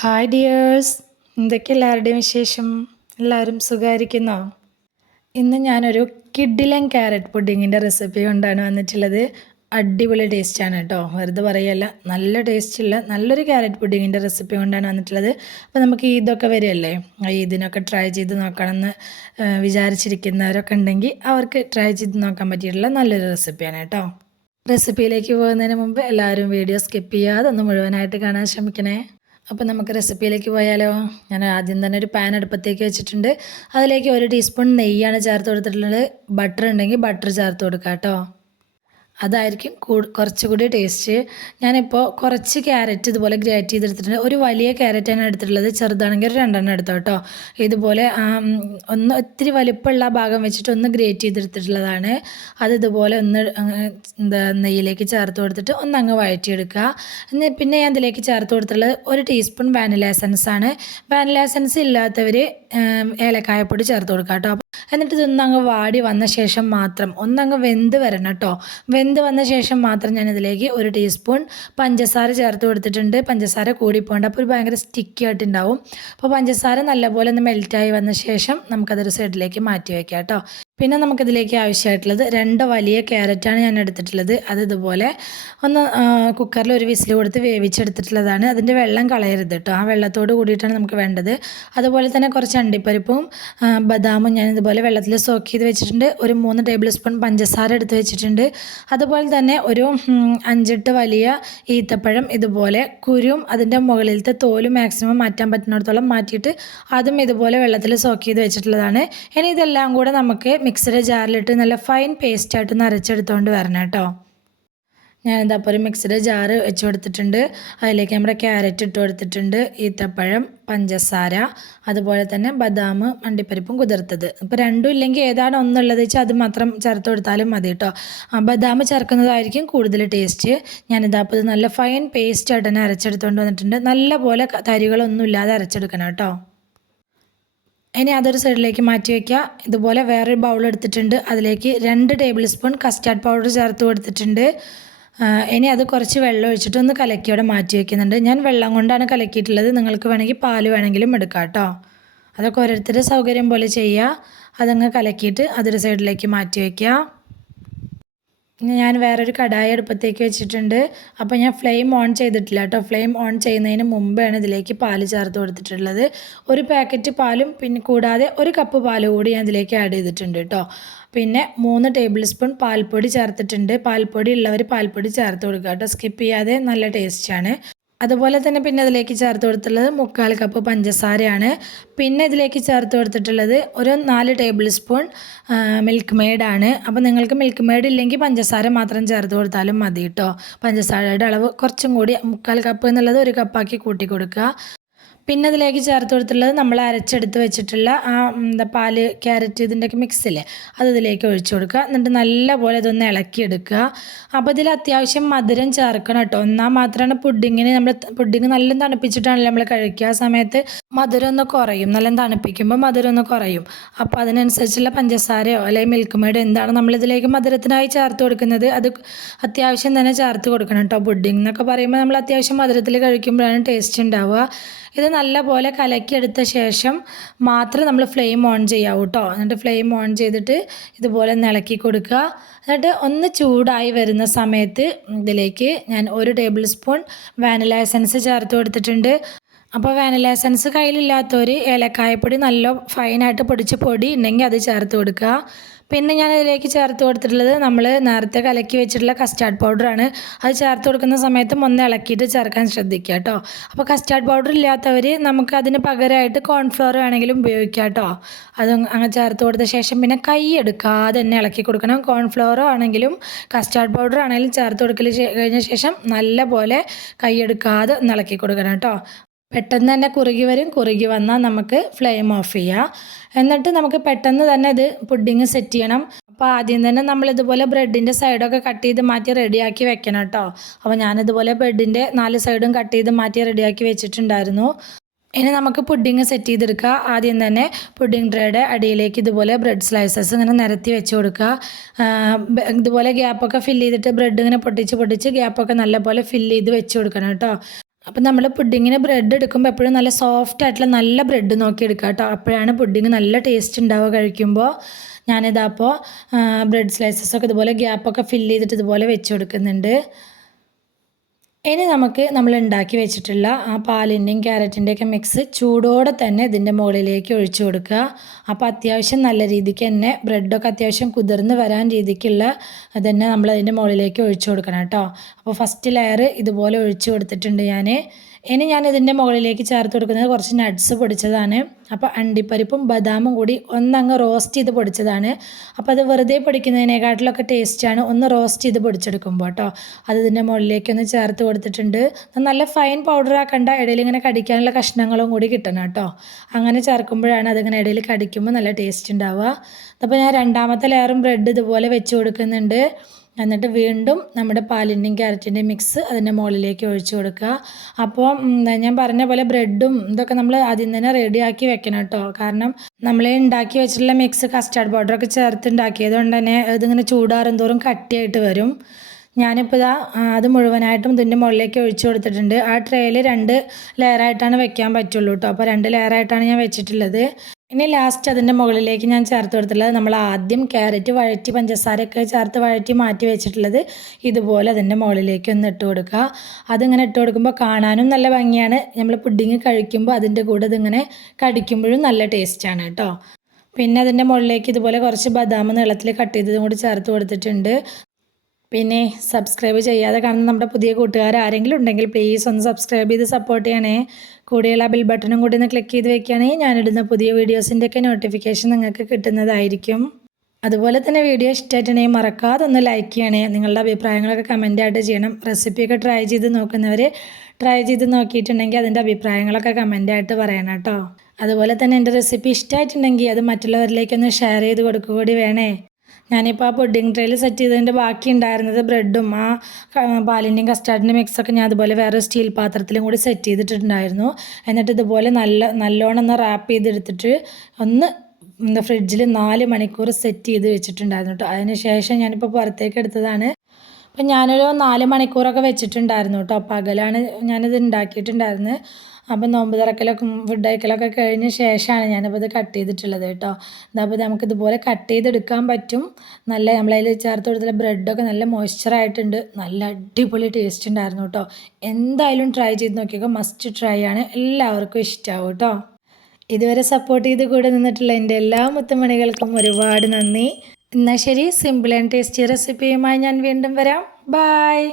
Hi dears എന്തൊക്കെ എല്ലാവരുടെയും വിശേഷം? എല്ലാവരും സുഖമായിരിക്കുന്നോ? ഇന്ന് ഞാനൊരു കിഡിലൻ ക്യാരറ്റ് പുഡിങ്ങിന്റെ റെസിപ്പി കൊണ്ടാണ് വന്നിട്ടുള്ളത്. അടിപൊളി ടേസ്റ്റാണ് കേട്ടോ. വെറുതെ പറയല്ല നല്ല ടേസ്റ്റുള്ള നല്ലൊരു ക്യാരറ്റ് പുഡിങ്ങിന്റെ റെസിപ്പി കൊണ്ടാണ് വന്നിട്ടുള്ളത്. അപ്പോൾ നമുക്ക് ഇതൊക്കെ വരികയല്ലേ? ഇതിനൊക്കെ ട്രൈ ചെയ്ത് നോക്കണമെന്ന് വിചാരിച്ചിരിക്കുന്നവരൊക്കെ ഉണ്ടെങ്കിൽ അവർക്ക് ട്രൈ ചെയ്ത് നോക്കാൻ പറ്റിയിട്ടുള്ള നല്ലൊരു റെസിപ്പിയാണ് കേട്ടോ. റെസിപ്പിയിലേക്ക് പോകുന്നതിന് മുമ്പ് എല്ലാവരും വീഡിയോ സ്കിപ്പ് ചെയ്യാതെ ഒന്ന് മുഴുവനായിട്ട് കാണാൻ ശ്രമിക്കണേ. അപ്പോൾ നമുക്ക് റെസിപ്പിയിലേക്ക് പോയാലോ? ഞാൻ ആദ്യം തന്നെ ഒരു പാൻ അടുപ്പത്തേക്ക് വെച്ചിട്ടുണ്ട്. അതിലേക്ക് ഒരു ടീസ്പൂൺ നെയ്യാണ് ചേർത്ത് കൊടുത്തിട്ടുള്ളത്. ബട്ടർ ഉണ്ടെങ്കിൽ ബട്ടർ ചേർത്ത് കൊടുക്കാം കേട്ടോ അതായിരിക്കും കുറച്ചുകൂടി ടേസ്റ്റ്. ഞാനിപ്പോൾ കുറച്ച് ക്യാരറ്റ് ഇതുപോലെ ഗ്രേറ്റ് ചെയ്തെടുത്തിട്ടുണ്ട്. ഒരു വലിയ ക്യാരറ്റാണ് എടുത്തിട്ടുള്ളത്. ചെറുതാണെങ്കിൽ ഒരു രണ്ടെണ്ണം എടുത്തോ കേട്ടോ ഇതുപോലെ ഒന്ന് ഒത്തിരി വലിപ്പമുള്ള ഭാഗം വെച്ചിട്ട് ഒന്ന് ഗ്രേറ്റ് ചെയ്തെടുത്തിട്ടുള്ളതാണ്. അത് ഇതുപോലെ ഒന്ന് എന്താ നെയ്യിലേക്ക് ചേർത്ത് കൊടുത്തിട്ട് ഒന്ന് അങ്ങ് വഴറ്റിയെടുക്കുക പിന്നെ ഞാൻ ഇതിലേക്ക് ചേർത്ത് കൊടുത്തിട്ടുള്ളത് ഒരു ടീസ്പൂൺ വാനില എസൻസ് ആണ്. വാനില എസൻസ് ഇല്ലാത്തവർ ഏലക്കായപ്പൊടി ചേർത്ത് കൊടുക്കുക കേട്ടോ എന്നിട്ട് ഇതൊന്നങ്ങ് വാടി വന്ന ശേഷം മാത്രം ഒന്നങ്ങ് വെന്ത് വരണം കേട്ടോ. വെന്ത് വന്ന ശേഷം മാത്രം ഞാൻ ഇതിലേക്ക് ഒരു ടീസ്പൂൺ പഞ്ചസാര ചേർത്ത് കൊടുത്തിട്ടുണ്ട്. പഞ്ചസാര കൂടി കൂടിപ്പോണ്ട് അപ്പോൾ ഒരു ഭയങ്കര സ്റ്റിക്കി ആയിട്ടുണ്ടാവും. അപ്പോൾ പഞ്ചസാര നല്ലപോലെ ഒന്ന് മെൽറ്റായി വന്ന ശേഷം നമുക്കതൊരു സൈഡിലേക്ക് മാറ്റി വയ്ക്കാം കേട്ടോ. പിന്നെ നമുക്കിതിലേക്ക് ആവശ്യമായിട്ടുള്ളത് രണ്ട് വലിയ ക്യാരറ്റാണ് ഞാൻ എടുത്തിട്ടുള്ളത്. അത് ഇതുപോലെ ഒന്ന് കുക്കറിൽ ഒരു വിസിൽ കൊടുത്ത് വേവിച്ചെടുത്തിട്ടുള്ളതാണ്. അതിന്റെ വെള്ളം കളയരുത് കേട്ടോ. ആ വെള്ളത്തോട് കൂടിയിട്ടാണ് നമുക്ക് വേണ്ടത്. അതുപോലെ തന്നെ കുറച്ച് അണ്ടിപ്പരിപ്പും ബദാമും ഞാൻ ഇതുപോലെ വെള്ളത്തിൽ സോക്ക് ചെയ്ത് വെച്ചിട്ടുണ്ട്. ഒരു മൂന്ന് ടേബിൾ സ്പൂൺ പഞ്ചസാര എടുത്ത് വെച്ചിട്ടുണ്ട്. അതുപോലെ തന്നെ ഒരു അഞ്ചെട്ട് വലിയ ഈത്തപ്പഴം ഇതുപോലെ കുരും അതിന്റെ മുകളിലത്തെ തോലും മാക്സിമം മാറ്റാൻ പറ്റുന്നിടത്തോളം മാറ്റിയിട്ട് അതും ഇതുപോലെ വെള്ളത്തിൽ സോക്ക് ചെയ്ത് വെച്ചിട്ടുള്ളതാണ്. ഇനി ഇതെല്ലാം കൂടെ നമുക്ക് മിക്സിയുടെ ജാറിലിട്ട് നല്ല ഫൈൻ പേസ്റ്റായിട്ടൊന്ന് അരച്ചെടുത്തുകൊണ്ട് വരണം കേട്ടോ. ഞാനിതാ അപ്പോൾ ഒരു മിക്സിയുടെ ജാറ് വെച്ച് കൊടുത്തിട്ടുണ്ട്. അതിലേക്ക് നമ്മുടെ ക്യാരറ്റ് ഇട്ട് കൊടുത്തിട്ടുണ്ട്. ഈത്തപ്പഴം പഞ്ചസാര അതുപോലെ തന്നെ ബദാം അണ്ടിപ്പരിപ്പും കുതിർത്തത്. ഇപ്പോൾ രണ്ടും ഇല്ലെങ്കിൽ ഏതാണ് ഒന്നുള്ളത് വെച്ചാൽ അത് മാത്രം ചേർത്ത് കൊടുത്താലും മതി കേട്ടോ. ബദാം ചേർക്കുന്നതായിരിക്കും കൂടുതൽ ടേസ്റ്റ്. ഞാനിതാ അപ്പോൾ ഇത് നല്ല ഫൈൻ പേസ്റ്റായിട്ട് തന്നെ അരച്ചെടുത്തുകൊണ്ട് വന്നിട്ടുണ്ട്. നല്ല പോലെ തരികളൊന്നും ഇല്ലാതെ അരച്ചെടുക്കണം കേട്ടോ. ഇനി അതൊരു സൈഡിലേക്ക് മാറ്റി വയ്ക്കുക ഇതുപോലെ വേറൊരു ബൗൾ എടുത്തിട്ടുണ്ട്. അതിലേക്ക് രണ്ട് ടേബിൾ സ്പൂൺ കസ്റ്റാർഡ് പൗഡർ ചേർത്ത് കൊടുത്തിട്ടുണ്ട്. ഇനി അത് കുറച്ച് വെള്ളം ഒഴിച്ചിട്ട് ഒന്ന് കലക്കി അവിടെ മാറ്റി വയ്ക്കുന്നുണ്ട് ഞാൻ വെള്ളം കൊണ്ടാണ് കലക്കിയിട്ടുള്ളത്. നിങ്ങൾക്ക് വേണമെങ്കിൽ പാൽ വേണമെങ്കിലും എടുക്കാം കേട്ടോ. അതൊക്കെ ഓരോരുത്തരുടെ സൗകര്യം പോലെ ചെയ്യുക. അതങ്ങ് കലക്കിയിട്ട് അതൊരു സൈഡിലേക്ക് മാറ്റി വയ്ക്കുക ഞാൻ വേറൊരു കടായി അടുപ്പത്തേക്ക് വെച്ചിട്ടുണ്ട്. അപ്പോൾ ഞാൻ ഫ്ലെയിം ഓൺ ചെയ്തിട്ടില്ല കേട്ടോ. ഫ്ലെയിം ഓൺ ചെയ്യുന്നതിന് മുമ്പാണ് ഇതിലേക്ക് പാൽ ചേർത്ത് കൊടുത്തിട്ടുള്ളത്. ഒരു പാക്കറ്റ് പാലും പിന്നെ കൂടാതെ ഒരു കപ്പ് പാൽ കൂടി ഞാൻ ഇതിലേക്ക് ആഡ് ചെയ്തിട്ടുണ്ട് കേട്ടോ. പിന്നെ മൂന്ന് ടേബിൾ സ്പൂൺ പാൽപ്പൊടി ചേർത്തിട്ടുണ്ട്. പാൽപ്പൊടി ഉള്ളവർ പാൽപ്പൊടി ചേർത്ത് കൊടുക്കുക കേട്ടോ. സ്കിപ്പ് ചെയ്യാതെ നല്ല ടേസ്റ്റാണ് അതുപോലെ തന്നെ പിന്നെ ഇതിലേക്ക് ചേർത്ത് കൊടുത്തിട്ടുള്ളത് മുക്കാൽ കപ്പ് പഞ്ചസാരയാണ്. പിന്നെ ഇതിലേക്ക് ചേർത്ത് കൊടുത്തിട്ടുള്ളത് ഒരു നാല് ടേബിൾ സ്പൂൺ മിൽക്ക് മെയ്ഡാണ് അപ്പോൾ നിങ്ങൾക്ക് മിൽക്ക് മെയ്ഡ് ഇല്ലെങ്കിൽ പഞ്ചസാര മാത്രം ചേർത്ത് കൊടുത്താലും മതി കേട്ടോ പഞ്ചസാരയുടെ അളവ് കുറച്ചും കൂടി മുക്കാൽ കപ്പ് എന്നുള്ളത് ഒരു കപ്പാക്കി കൂട്ടി കൊടുക്കുക. പിന്നെ അതിലേക്ക് ചേർത്ത് കൊടുത്തിട്ടുള്ളത് നമ്മൾ അരച്ചെടുത്ത് വെച്ചിട്ടുള്ള ആ എന്താ പാൽ ക്യാരറ്റ് ഇതിന്റെയൊക്കെ മിക്സില്ലേ അത് ഇതിലേക്ക് ഒഴിച്ചു കൊടുക്കുക. എന്നിട്ട് നല്ലപോലെ ഇതൊന്ന് ഇളക്കിയെടുക്കുക. അപ്പോൾ ഇതിൽ അത്യാവശ്യം മധുരം ചേർക്കണം കേട്ടോ. എന്നാൽ മാത്രമാണ് പുഡിങ്ങിന് നമ്മൾ പുഡിങ് നല്ല തണുപ്പിച്ചിട്ടാണല്ലോ നമ്മൾ കഴിക്കുക. ആ സമയത്ത് മധുരം ഒന്ന് കുറയും. നല്ല തണുപ്പിക്കുമ്പോൾ മധുരം ഒന്ന് കുറയും. അപ്പോൾ അതിനനുസരിച്ചുള്ള പഞ്ചസാരയോ അല്ലെങ്കിൽ മിൽക്ക് മേഡോ എന്താണ് നമ്മളിതിലേക്ക് മധുരത്തിനായി ചേർത്ത് കൊടുക്കുന്നത്? അത് അത്യാവശ്യം തന്നെ ചേർത്ത് കൊടുക്കണം കേട്ടോ പുഡിംഗ് എന്നൊക്കെ പറയുമ്പോൾ നമ്മൾ അത്യാവശ്യം മധുരത്തിൽ കഴിക്കുമ്പോഴാണ് ടേസ്റ്റ് ഉണ്ടാവുക. ഇത് നല്ലപോലെ കലക്കിയെടുത്ത ശേഷം മാത്രം നമ്മൾ ഫ്ലെയിം ഓൺ ചെയ്യാവൂ കേട്ടോ എന്നിട്ട് ഫ്ലെയിം ഓൺ ചെയ്തിട്ട് ഇതുപോലെ ഇളക്കി കൊടുക്കുക. എന്നിട്ട് ഒന്ന് ചൂടായി വരുന്ന സമയത്ത് ഇതിലേക്ക് ഞാൻ ഒരു ടേബിൾ സ്പൂൺ വാനില എസൻസ് ചേർത്ത് കൊടുത്തിട്ടുണ്ട്. അപ്പോൾ വാനില എസൻസ് കയ്യിലില്ലാത്തവർ ഏലക്കായപ്പൊടി നല്ല ഫൈനായിട്ട് പൊടിച്ച് പൊടി ഉണ്ടെങ്കിൽ അത് ചേർത്ത് കൊടുക്കുക. പിന്നെ ഞാൻ ഇതിലേക്ക് ചേർത്ത് കൊടുത്തിട്ടുള്ളത് നമ്മൾ നേരത്തെ കലക്കി വെച്ചിട്ടുള്ള കസ്റ്റാർഡ് പൗഡറാണ് അത് ചേർത്ത് കൊടുക്കുന്ന സമയത്ത് ഒന്ന് ഇളക്കിയിട്ട് ചേർക്കാൻ ശ്രദ്ധിക്കുക കേട്ടോ അപ്പോൾ കസ്റ്റാർഡ് പൗഡർ ഇല്ലാത്തവർ നമുക്ക് അതിന് പകരമായിട്ട് കോൺഫ്ലോർ വേണമെങ്കിലും ഉപയോഗിക്കാം കേട്ടോ അത് അങ്ങനെ ചേർത്ത് കൊടുത്ത ശേഷം പിന്നെ കൈ എടുക്കാതെ തന്നെ ഇളക്കി കൊടുക്കണം. കോൺഫ്ലോറോ ആണെങ്കിലും കസ്റ്റാർഡ് പൗഡർ ആണെങ്കിലും ചേർത്ത് കൊടുക്കൽ കഴിഞ്ഞ ശേഷം നല്ല പോലെ കൈ എടുക്കാതെ ഇളക്കി കൊടുക്കണം കേട്ടോ പെട്ടെന്ന് തന്നെ കുറുകി വരും. കുറുകി വന്നാൽ നമുക്ക് ഫ്ലെയിം ഓഫ് ചെയ്യാം. എന്നിട്ട് നമുക്ക് പെട്ടെന്ന് തന്നെ ഇത് പുഡിങ് സെറ്റ് ചെയ്യണം. അപ്പോൾ ആദ്യം തന്നെ നമ്മൾ ഇതുപോലെ ബ്രെഡിന്റെ സൈഡൊക്കെ കട്ട് ചെയ്ത് മാറ്റി റെഡിയാക്കി വെക്കണം കേട്ടോ അപ്പോൾ ഞാനിതുപോലെ ബ്രെഡിന്റെ നാല് സൈഡും കട്ട് ചെയ്ത് മാറ്റി റെഡിയാക്കി വെച്ചിട്ടുണ്ടായിരുന്നു. ഇനി നമുക്ക് പുഡിങ് സെറ്റ് ചെയ്തെടുക്കുക. ആദ്യം തന്നെ പുഡിങ് ട്രേയുടെ അടിയിലേക്ക് ഇതുപോലെ ബ്രെഡ് സ്ലൈസസ് ഇങ്ങനെ നിരത്തി വെച്ച് കൊടുക്കുക. ഇതുപോലെ ഗ്യാപ്പൊക്കെ ഫില്ല് ചെയ്തിട്ട് ബ്രെഡ് ഇങ്ങനെ പൊട്ടിച്ച് പൊട്ടിച്ച് ഗ്യാപ്പൊക്കെ നല്ലപോലെ ഫില്ല് ചെയ്ത് വെച്ച് കൊടുക്കണം കേട്ടോ അപ്പം നമ്മൾ പുഡിങ്ങിന് ബ്രെഡ് എടുക്കുമ്പോൾ എപ്പോഴും നല്ല സോഫ്റ്റ് ആയിട്ടുള്ള നല്ല ബ്രെഡ് നോക്കി എടുക്കുക കേട്ടോ. അപ്പോഴാണ് പുഡിങ് നല്ല ടേസ്റ്റ് ഉണ്ടാവുക കഴിക്കുമ്പോൾ ഞാനിതാപ്പോൾ ബ്രെഡ് സ്ലൈസസ് ഒക്കെ ഇതുപോലെ ഗ്യാപ്പൊക്കെ ഫില്ല് ചെയ്തിട്ട് ഇതുപോലെ വെച്ച് കൊടുക്കുന്നുണ്ട്. ഇനി നമുക്ക് നമ്മൾ ഉണ്ടാക്കി വെച്ചിട്ടുള്ള ആ പാലിന്റെയും ക്യാരറ്റിന്റെയൊക്കെ മിക്സ് ചൂടോടെ തന്നെ ഇതിന്റെ മുകളിലേക്ക് ഒഴിച്ചു കൊടുക്കുക. അപ്പോൾ അത്യാവശ്യം നല്ല രീതിക്ക് തന്നെ ബ്രെഡൊക്കെ അത്യാവശ്യം കുതിർന്ന് വരാൻ രീതിക്കുള്ള തന്നെ നമ്മൾ അതിന്റെ മുകളിലേക്ക് ഒഴിച്ചു കൊടുക്കണം കേട്ടോ. അപ്പോൾ ഫസ്റ്റ് ലെയർ ഇതുപോലെ ഒഴിച്ചു കൊടുത്തിട്ടുണ്ട് ഞാൻ. ഇനി ഞാൻ ഇതിന്റെ മുകളിലേക്ക് ചേർത്ത് കൊടുക്കുന്നത് കുറച്ച് നട്ട്സ് പൊടിച്ചതാണ്. അപ്പോൾ അണ്ടിപ്പരിപ്പും ബദാമും കൂടി ഒന്നങ്ങ് റോസ്റ്റ് ചെയ്ത് പൊടിച്ചതാണ്. അപ്പോൾ അത് വെറുതെ പൊടിക്കുന്നതിനേക്കാട്ടിലൊക്കെ ടേസ്റ്റാണ് ഒന്ന് റോസ്റ്റ് ചെയ്ത് പൊടിച്ചെടുക്കുമ്പോൾ കേട്ടോ അത് ഇതിന്റെ മുകളിലേക്ക് ഒന്ന് ചേർത്ത് കൊടുത്തിട്ടുണ്ട്. നല്ല ഫൈൻ പൗഡർ ആക്കണ്ട. ഇടയിൽ ഇങ്ങനെ കടിക്കാനുള്ള കഷ്ണങ്ങളും കൂടി കിട്ടണം കേട്ടോ അങ്ങനെ ചേർക്കുമ്പോഴാണ് അതിങ്ങനെ ഇടയിൽ കടിക്കുമ്പോൾ നല്ല ടേസ്റ്റ് ഉണ്ടാവുക അപ്പോൾ ഞാൻ രണ്ടാമത്തെ ലെയറും ബ്രെഡ് ഇതുപോലെ വെച്ച് കൊടുക്കുന്നുണ്ട്. എന്നിട്ട് വീണ്ടും നമ്മുടെ പാലിന്റെയും ക്യാരറ്റിന്റെയും മിക്സ് അതിന്റെ മുകളിലേക്ക് ഒഴിച്ചു കൊടുക്കുക. അപ്പോൾ ഞാൻ പറഞ്ഞ പോലെ ബ്രെഡും ഇതൊക്കെ നമ്മൾ ആദ്യം തന്നെ റെഡിയാക്കി വെക്കണം കേട്ടോ. കാരണം നമ്മൾ ഉണ്ടാക്കി വെച്ചിട്ടുള്ള മിക്സ് കസ്റ്റാർഡ് പൗഡറൊക്കെ ചേർത്ത് ഉണ്ടാക്കിയത് കൊണ്ട് തന്നെ ഇതിങ്ങനെ ചൂടാറും തോറും കട്ടിയായിട്ട് വരും. ഞാനിപ്പോൾ ഇതാ അത് മുഴുവനായിട്ടും ഇതിന്റെ മുകളിലേക്ക് ഒഴിച്ചു കൊടുത്തിട്ടുണ്ട്. ആ ട്രേയിൽ രണ്ട് ലെയറായിട്ടാണ് വെക്കാൻ പറ്റുള്ളൂ കേട്ടോ. അപ്പോൾ രണ്ട് ലെയറായിട്ടാണ് ഞാൻ വെച്ചിട്ടുള്ളത്. ഇനി ലാസ്റ്റ് അതിന്റെ മുകളിലേക്ക് ഞാൻ ചേർത്ത് കൊടുത്തിട്ടുള്ളത് നമ്മൾ ആദ്യം ക്യാരറ്റ് വഴറ്റി പഞ്ചസാരയൊക്കെ ചേർത്ത് വഴറ്റി മാറ്റി വെച്ചിട്ടുള്ളത് ഇതുപോലെ അതിന്റെ മുകളിലേക്ക് ഒന്ന് ഇട്ട് കൊടുക്കുക. അതിങ്ങനെ ഇട്ട് കൊടുക്കുമ്പോൾ കാണാനും നല്ല ഭംഗിയാണ്. നമ്മൾ പുഡിങ് കഴിക്കുമ്പോൾ അതിന്റെ കൂടെ ഇതിങ്ങനെ കടിക്കുമ്പോഴും നല്ല ടേസ്റ്റാണ് കേട്ടോ. പിന്നെ അതിന്റെ മുകളിലേക്ക് ഇതുപോലെ കുറച്ച് ബദാം നീളത്തിൽ കട്ട് ചെയ്തതും കൂടി ചേർത്ത് കൊടുത്തിട്ടുണ്ട്. പിന്നെ സബ്സ്ക്രൈബ് ചെയ്യാതെ കാണുന്ന നമ്മുടെ പുതിയ കൂട്ടുകാർ ആരെങ്കിലും ഉണ്ടെങ്കിൽ പ്ലീസ് ഒന്ന് സബ്സ്ക്രൈബ് ചെയ്ത് സപ്പോർട്ട് ചെയ്യണേ. കൂടെയുള്ള ബിൽ ബട്ടണും കൂടി ഒന്ന് ക്ലിക്ക് ചെയ്ത് വെക്കുകയാണെങ്കിൽ ഞാനിടുന്ന പുതിയ വീഡിയോസിന്റെയൊക്കെ നോട്ടിഫിക്കേഷൻ നിങ്ങൾക്ക് കിട്ടുന്നതായിരിക്കും. അതുപോലെ തന്നെ വീഡിയോ ഇഷ്ടമായിട്ടുണ്ടെങ്കിൽ മറക്കാതെ ഒന്ന് ലൈക്ക് ചെയ്യണേ. നിങ്ങളുടെ അഭിപ്രായങ്ങളൊക്കെ കമന്റായിട്ട് ചെയ്യണം. റെസിപ്പിയൊക്കെ ട്രൈ ചെയ്ത് നോക്കുന്നവർ ട്രൈ ചെയ്ത് നോക്കിയിട്ടുണ്ടെങ്കിൽ അതിന്റെ അഭിപ്രായങ്ങളൊക്കെ കമന്റായിട്ട് പറയണം കേട്ടോ. അതുപോലെ തന്നെ എന്റെ റെസിപ്പി ഇഷ്ടമായിട്ടുണ്ടെങ്കിൽ അത് മറ്റുള്ളവരിലേക്കൊന്ന് ഷെയർ ചെയ്ത് കൊടുക്കുക കൂടി വേണേ. ഞാനിപ്പോൾ ആ പുഡിംഗ് ട്രേയിൽ സെറ്റ് ചെയ്തതിന്റെ ബാക്കി ഉണ്ടായിരുന്നത് ബ്രെഡും ആ പാലിന്റെയും കസ്റ്റാർഡിന്റെ മിക്സൊക്കെ ഞാൻ അതുപോലെ വേറെ സ്റ്റീൽ പാത്രത്തിലും കൂടി സെറ്റ് ചെയ്തിട്ടുണ്ടായിരുന്നു. എന്നിട്ട് ഇതുപോലെ നല്ല നല്ലോണം ഒന്ന് റാപ്പ് ചെയ്തെടുത്തിട്ട് ഒന്ന് എന്താ ഫ്രിഡ്ജിൽ നാല് മണിക്കൂർ സെറ്റ് ചെയ്ത് വെച്ചിട്ടുണ്ടായിരുന്നു കേട്ടോ അതിന് ശേഷം ഞാനിപ്പോൾ പുറത്തേക്ക് എടുത്തതാണ്. അപ്പം ഞാനൊരു നാല് മണിക്കൂറൊക്കെ വെച്ചിട്ടുണ്ടായിരുന്നു കേട്ടോ പകലാണ് ഞാനിത് ഉണ്ടാക്കിയിട്ടുണ്ടായിരുന്നത്. അപ്പം നോമ്പ് തുറക്കലൊക്കെ ഫുഡ് കഴിക്കലൊക്കെ കഴിഞ്ഞ ശേഷമാണ് ഞാനിപ്പോൾ ഇത് കട്ട് ചെയ്തിട്ടുള്ളത് കേട്ടോ. അപ്പോൾ നമുക്കിതുപോലെ കട്ട് ചെയ്തെടുക്കാൻ പറ്റും. നല്ല നമ്മളതിൽ ചേർത്ത് കൊടുത്തുള്ള ബ്രെഡൊക്കെ നല്ല മോയ്സ്ചറായിട്ടുണ്ട് നല്ല അടിപൊളി ടേസ്റ്റ് ഉണ്ടായിരുന്നു കേട്ടോ. എന്തായാലും ട്രൈ ചെയ്ത് നോക്കിയൊക്കെ. മസ്റ്റ് ട്രൈ ആണ്. എല്ലാവർക്കും ഇഷ്ടമാവും കേട്ടോ. ഇതുവരെ സപ്പോർട്ട് ചെയ്ത് കൂടെ നിന്നിട്ടുള്ള എന്റെ എല്ലാ മുത്തുമണികൾക്കും ഒരുപാട് നന്ദി. എന്നാൽ ശരി സിമ്പിൾ ആൻഡ് ടേസ്റ്റി റെസിപ്പിയുമായി ഞാൻ വീണ്ടും വരാം. ബായ്